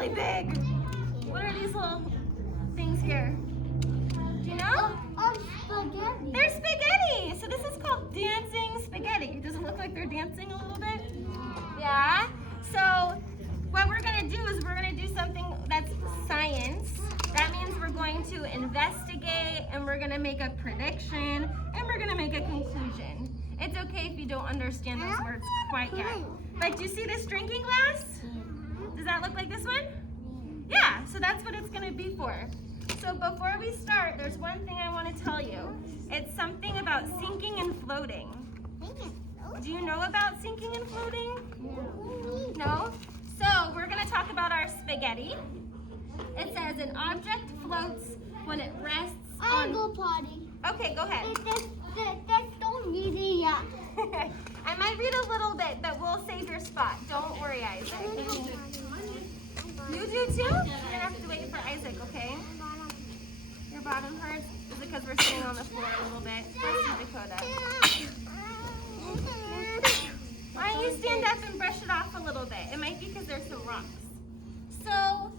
really big. What are these little things here? Do you know? Spaghetti. They're spaghetti. So this is called dancing spaghetti. Does it look like they're dancing a little bit? Yeah. So what we're going to do is we're going to do something that's science. That means we're going to investigate and we're going to make a prediction and we're going to make a conclusion. It's okay if you don't understand those words quite yet. But do you see this drinking glass? Does that look like this one? Yeah, so that's what it's going to be for. So before we start, there's one thing I want to tell you. It's something about sinking and floating. Do you know about sinking and floating? No? So we're going to talk about our spaghetti. It says an object floats when it rests I'll on... go potty. Okay, go ahead. Don't need it yet. I might read a little bit, but we'll save your spot. Don't worry, Isaac. You do too? You're going to have to wait for Isaac, okay? Your bottom hurts? Is it because we're sitting on the floor a little bit? Let's see Dakota. Why don't you stand up and brush it off a little bit? It might be because there's some rocks. So,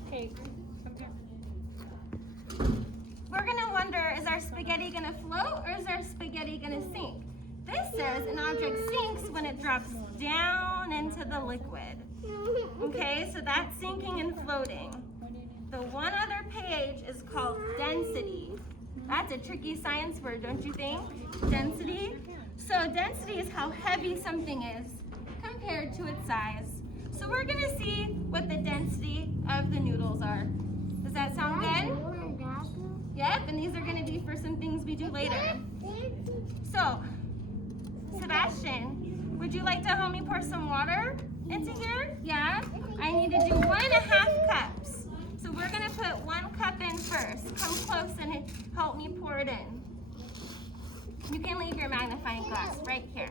we're going to wonder, is our spaghetti going to float or is our spaghetti going to sink? This says an object sinks when it drops down into the liquid. Okay, so that's sinking and floating. The one other page is called density. That's a tricky science word, don't you think? Density. So density is how heavy something is compared to its size. So we're going to see what the density of the noodles are. Does that sound good? Yep, and these are going to be for some things we do later. So, Sebastian, would you like to help me pour some water into here? Yeah? I need to do 1.5 cups. So we're going to put 1 cup in first. Come close and help me pour it in. You can leave your magnifying glass right here.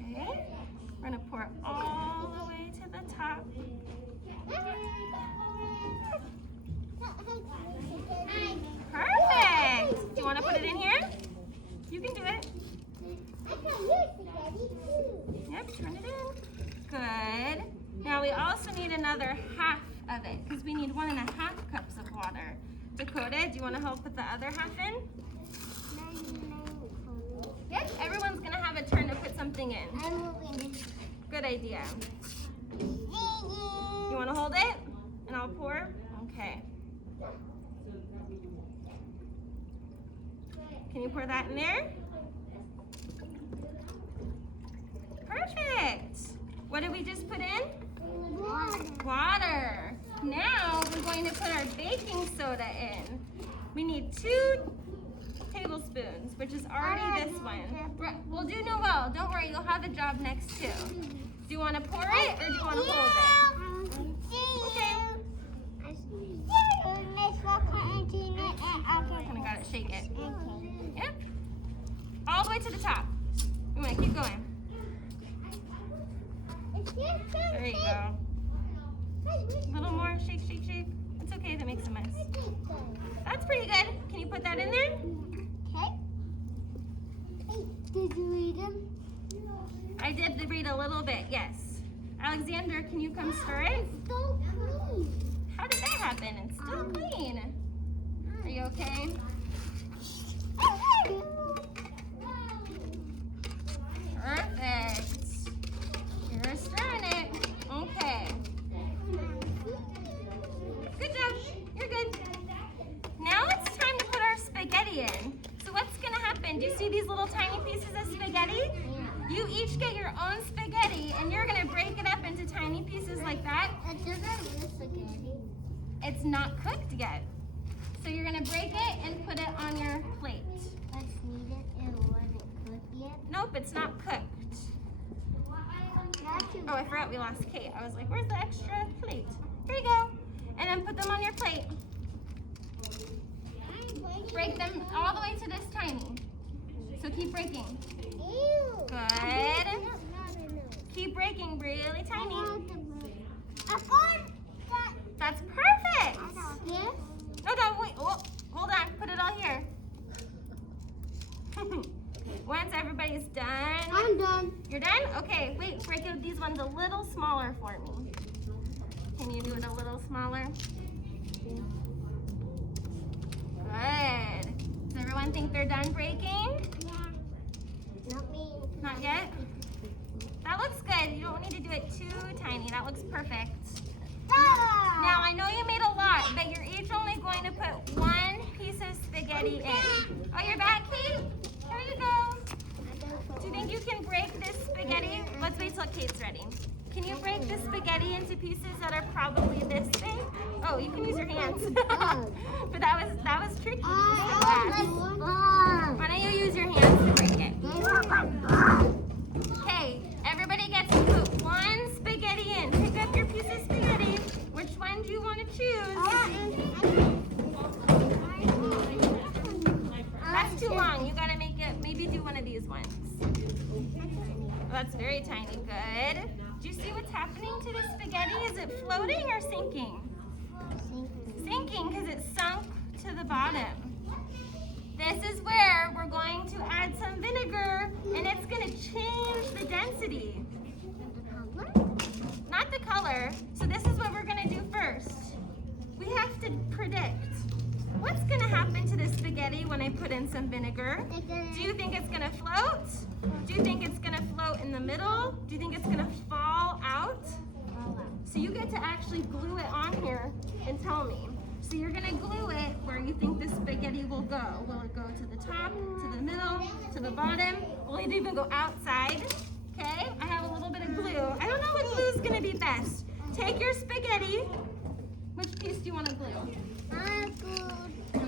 Okay? We're going to pour it all the way to the top. Perfect! Do you want to put it in here? You can do it. Yep, turn it in. Good. Now we also need another half of it because we need 1.5 cups of water. Dakota, do you want to help put the other half in? Yep, everyone's going to have a turn to put something in. Good idea. You want to hold it? And I'll pour? Okay. Can you pour that in there? Perfect. What did we just put in? Water. Now we're going to put our baking soda in. We need 2 tablespoons, which is already this one. We'll do Noel. Don't worry, you'll have a job next too. Do you want to pour it or do you want to hold it? Okay. Kind of got it. Shake it. Yep. All the way to the top. You want to keep going. There you go. A little more. Shake, shake, shake. It's okay if it makes a mess. That's pretty good. Can you put that in there? Okay. Did you read them? I did read a little bit, yes. Alexander, can you come stir it? It's so clean. How did that happen? It's still clean. Are you okay? Perfect. You're stirring it. Okay. Good job. You're good. Now it's time to put our spaghetti in. So what's going to happen? Do you see these little tiny pieces of spaghetti? You each get your own spaghetti and you're going to break it up into tiny pieces like that. It's not cooked yet. So you're going to break it and put it on your plate. Nope, it's not cooked. Oh, I forgot we lost Kate. I was like, where's the extra plate? Here you go. And then put them on your plate. Break them all the way to this tiny. So keep breaking. Good. Keep breaking really tiny. That's perfect. No, don't wait. Oh, hold on. Put it all here. Once everybody's done. I'm done. You're done? Okay, wait. Break these ones a little smaller for me. Can you do it a little smaller? Good. Does everyone think they're done breaking? Not me. Not yet? That looks good. You don't need to do it too tiny. That looks perfect. Now, I know you made a lot, but you're each only going to put one piece of spaghetti in. Oh, you're back, Kate? Here you go. Do you think you can break this spaghetti? Let's wait till Kate's ready. Can you break this spaghetti into pieces that are probably this big? Oh, you can use your hands. But that was tricky. Why don't you use your hands to break it? Okay, everybody gets to put one spaghetti in. Pick up your piece of spaghetti. Which one do you want to choose? That's too long. You gotta make it, maybe do one of these ones. Oh, that's very tiny. Good. Do you see what's happening to the spaghetti? Is it floating or sinking? Sinking because it's sunk to the bottom. This is where we're going to add some vinegar and it's going to change the density. Not the color. So this is what we're going to do first. We have to predict what's going to happen to the spaghetti when I put in some vinegar. Do you think it's going to float? Do you think it's going to float in the middle? Do you think it's going to fall out? So you get to actually glue it on here and tell me. So you're going to glue it where you think the spaghetti will go. Will it go to the top, to the middle, to the bottom? Will it even go outside? Okay, I have a little bit of glue. I don't know what glue is going to be best. Take your spaghetti. Which piece do you want to glue? And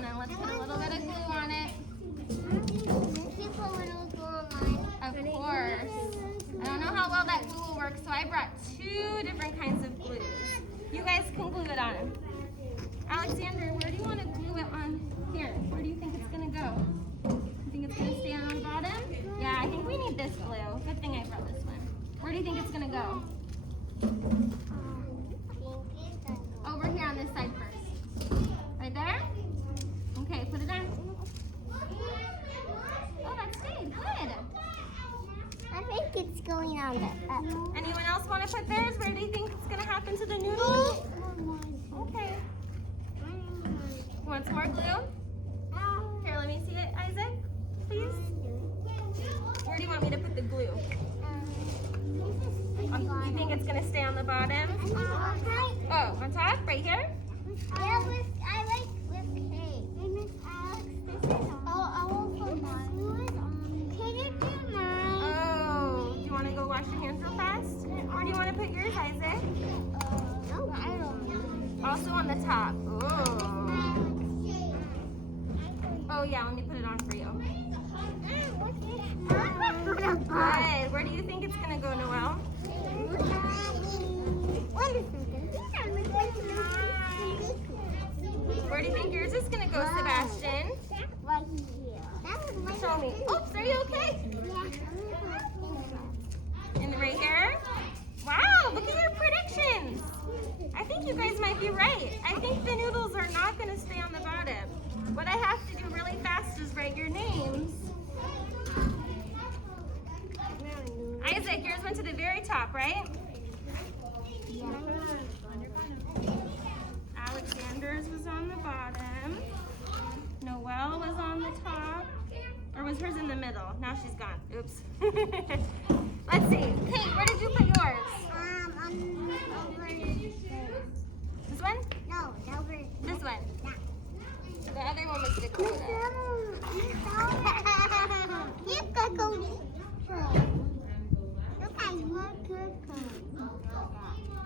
then let's put a little bit of glue on it. Of course. I don't know how well that glue will work, so I brought 2 different kinds of glues. You guys can glue it on. Alexander, where do you want to glue it on here? Where do you think it's going to go? You think it's going to stay on the bottom? Yeah, I think we need this glue. Good thing I brought this one. Where do you think it's going to go? Over here on this side first. Right there? Okay, put it on. Oh, that stayed. Good. I think it's going on the Anyone else want to put theirs? Where do you think it's going to happen to the noodles? Okay. You want some more glue? Here, let me see it, Isaac, please. Where do you want me to put the glue? You think it's going to stay on the bottom? Oh, on top? Right here? I like with cake. I will put mine. Can you do mine? Oh, do you want to go wash your hands real fast? Or do you want to put yours, Isaac? No, I don't know. Also on the top. Oh. Oh yeah, let me put it on for you. Good. Where do you think it's going to go, Noelle? Where do you think yours is going to go, Sebastian? Right here. Show me. Oops, are you okay? In the right here? Wow, look at your predictions. I think you guys might be right. I think the noodles are not going to stay on the bottom. What I have to do really fast is write your names. Isaac, yours went to the very top, right? Alexander's was on the bottom. Noelle was on the top. Or was hers in the middle? Now she's gone. Oops. Let's see. Kate, where did you put yours? Over This one? No, over. This one. The other one was the Dakota.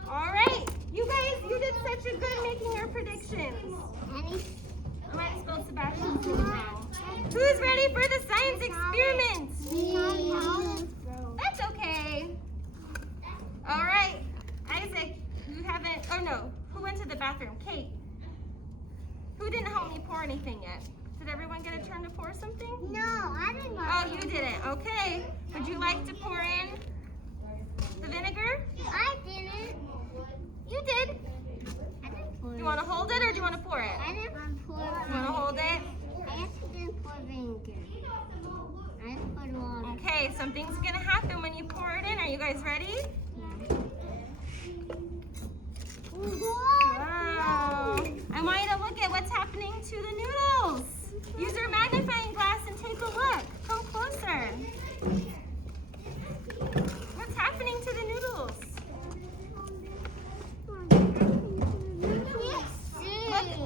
All right. You guys, you did such a good making your predictions. I might have spelled Sebastian's name wrong. Who's ready for the science experiment? That's okay. All right. Isaac, you haven't, oh no, who went to the bathroom? Kate. Who didn't help me pour anything yet? Did everyone get a turn to pour something? No, I didn't. Oh, you didn't. Okay. Would you like to pour in the vinegar? I didn't. You did. I didn't pour Do you want to hold it or do you want to pour it? I didn't pour You want to hold it? I actually didn't pour vinegar. I poured water. Okay, something's going to happen when you pour it in. Are you guys ready?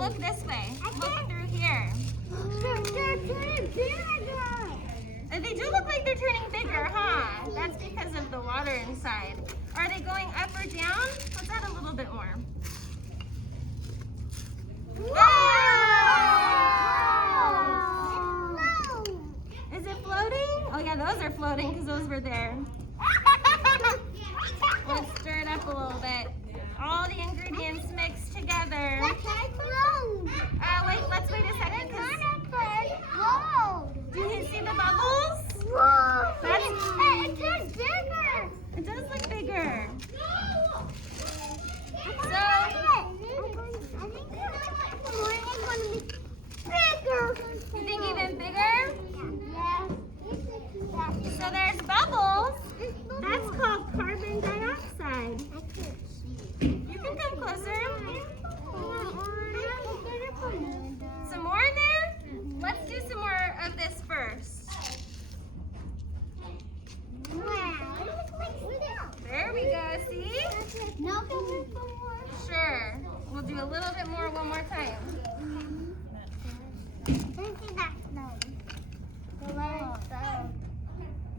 look this way. Look through here. They're turning bigger. They do look like they're turning bigger, huh? That's because of the water inside. Are they going up or down? Let's add a little bit more. Is it floating? Oh yeah, those are floating because those were there. Let's stir it up a little bit. All the ingredients mixed together. Wait, let's wait a second. Do you see the bubbles? It turns bigger. It does look bigger. You think even bigger? So there's bubbles. That's called carbon dioxide. You can come closer. Some more in there? Let's do some more of this first. There we go, see? Sure. We'll do a little bit more one more time.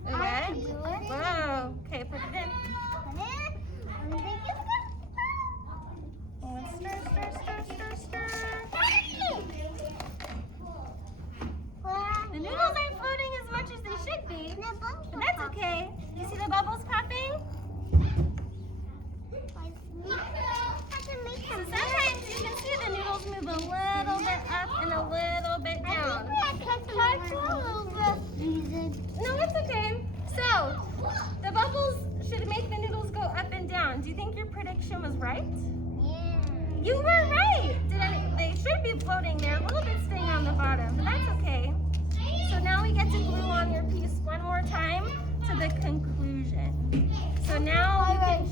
Okay? Whoa. Okay, put it in. Let's stir, stir, stir, stir, stir. The noodles aren't floating as much as they should be, but that's okay. You see the bubbles popping? So sometimes you can see the noodles move a little bit up and a little bit down. No, it's okay. So, the bubbles should make the noodles go up and down. Do you think your prediction was right? You were right. They should be floating there, a little bit staying on the bottom, but that's okay. So now we get to glue on your piece one more time to the conclusion. So now you can...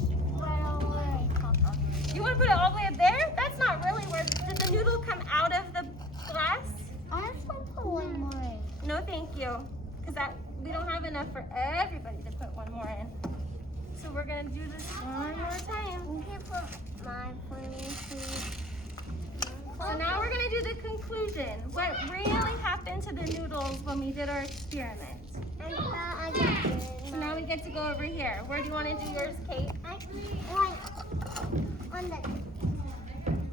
You want to put it all the way up there? That's not really where... Did the noodle come out of the glass? No, thank you. Because we don't have enough for everybody to put one more in. So we're going to do this one more time. So now we're going to do the conclusion. What really happened to the noodles when we did our experiment? So now we get to go over here. Where do you want to do yours, Kate? On the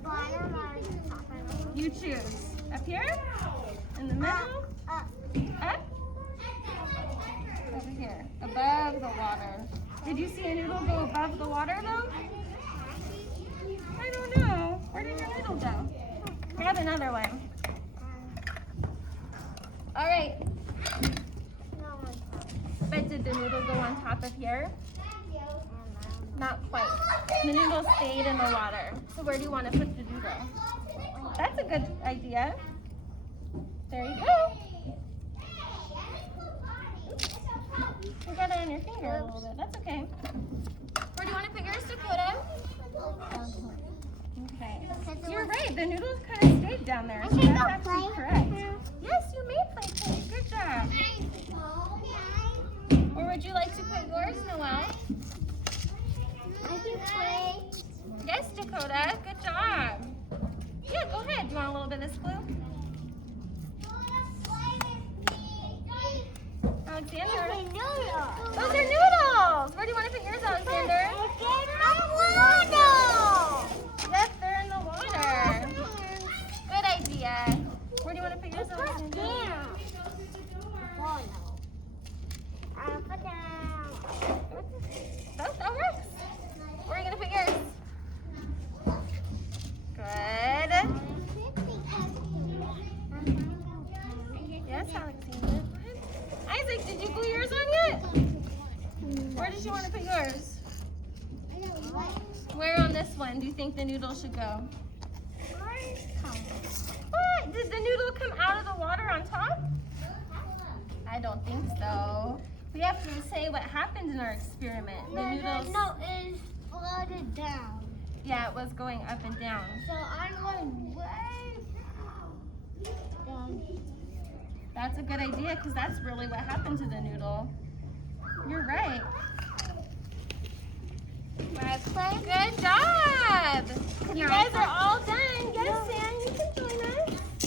bottom or the top? You choose. Up here? In the middle? Up? Over here. Above the water. Did you see a noodle go above the water though? I don't know. Where did your noodle go? Grab another one. All right. But did the noodle go on top of here? Not quite. The noodle stayed in the water. So where do you want to put the noodle? That's a good idea. There you go. You got it on your finger a little bit. That's okay. Where do you want to put yours, Dakota? Okay. You're right. The noodles kind of stayed down there. So that's actually correct. Yes, you made play cake. Good job. Where would you like to put yours, Noelle? I can play. Yes, Dakota. Good job. Yeah, go ahead. Do you want a little bit of this glue? Alexander. Those are noodles. Where do you want to put yours, Alexander? Yes, they're in the water. Good idea. Where do you want to put yours, Alexander? That works. Where are you going to put yours? Good. Yes, Alexander. Isaac, did you glue yours on yet? Where did you want to put yours? Where on this one do you think the noodle should go? What? Did the noodle come out of the water on top? I don't think so. We have to say what happened in our experiment. The noodles. No, it's floated down. Yeah, it was going up and down. So I'm going way down. That's a good idea because that's really what happened to the noodle. You're right. Good job. You guys are all done.